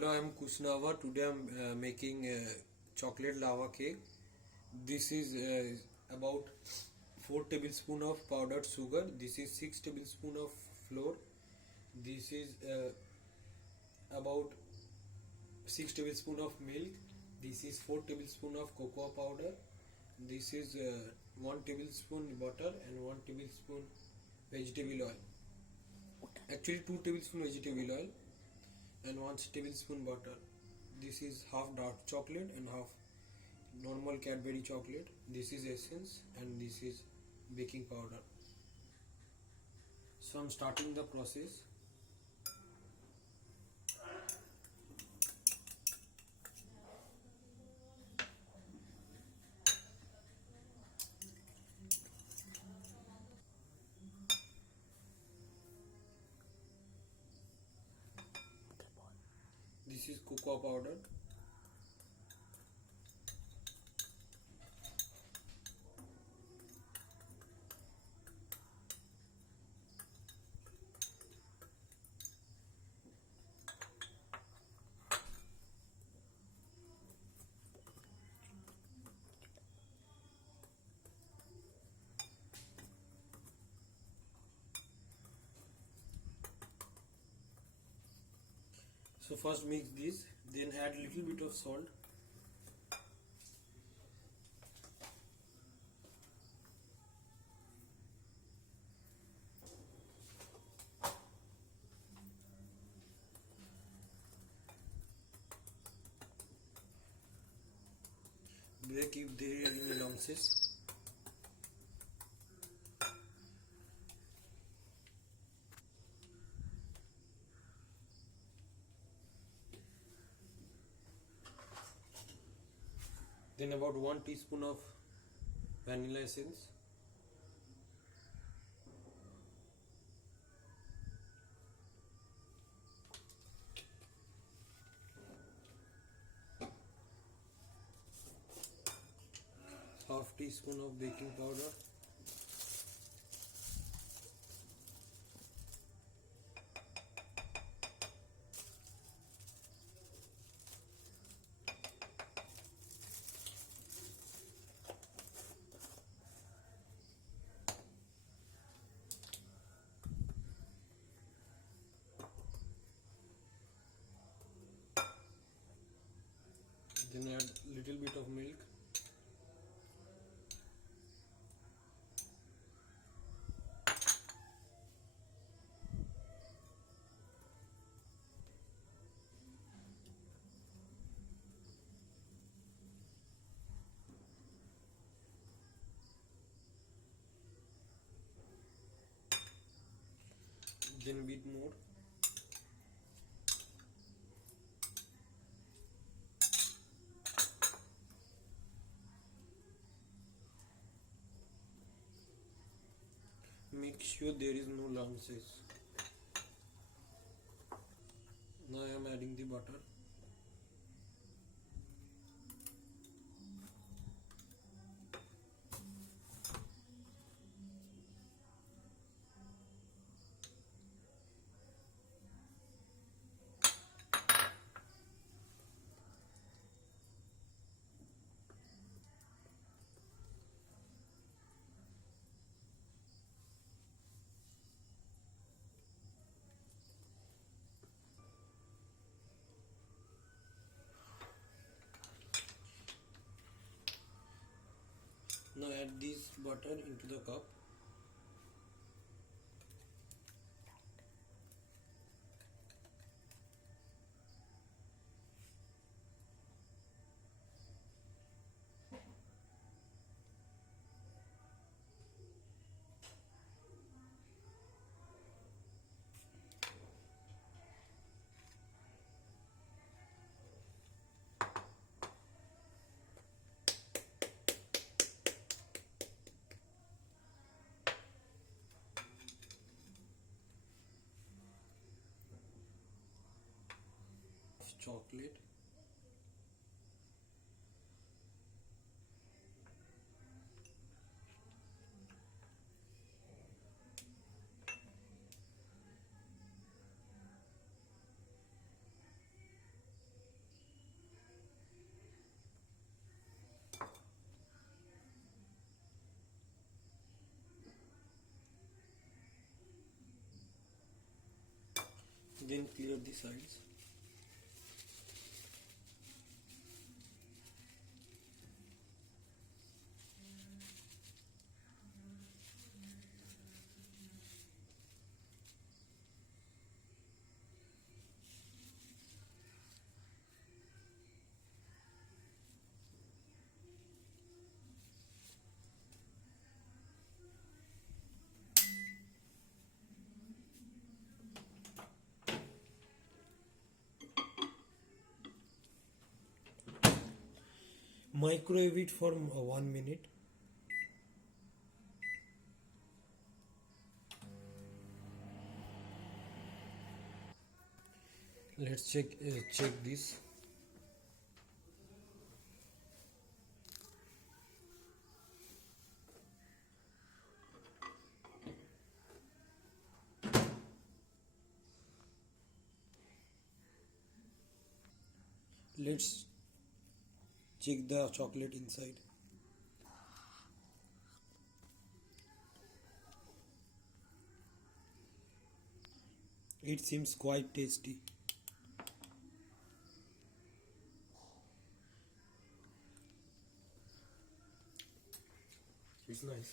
Hello, I'm Kushnava. Today I'm making chocolate lava cake. This is about 4 tablespoon of powdered sugar. This is 6 tablespoon of flour. This is about 6 tablespoon of milk. This is 4 tablespoon of cocoa powder. This is 1 tablespoon butter and 1 tablespoon vegetable oil. Actually 2 tablespoon vegetable oil and 1 tablespoon butter. This is half dark chocolate and half normal Cadbury chocolate. This is essence and this is baking powder. So I'm starting the process. This is cocoa powder. So first mix this, then add little bit of salt. Break if there are any lumps. Then about 1 teaspoon of vanilla essence. Half teaspoon of baking powder. Then add little bit of milk. Then beat more. Make sure there is no lumps. Now I am adding the butter. Now add this butter into the cup. Chocolate. Then clear the sides. Microwave it for 1 minute. Let's check this. Let's check the chocolate inside. It seems quite tasty. It's nice.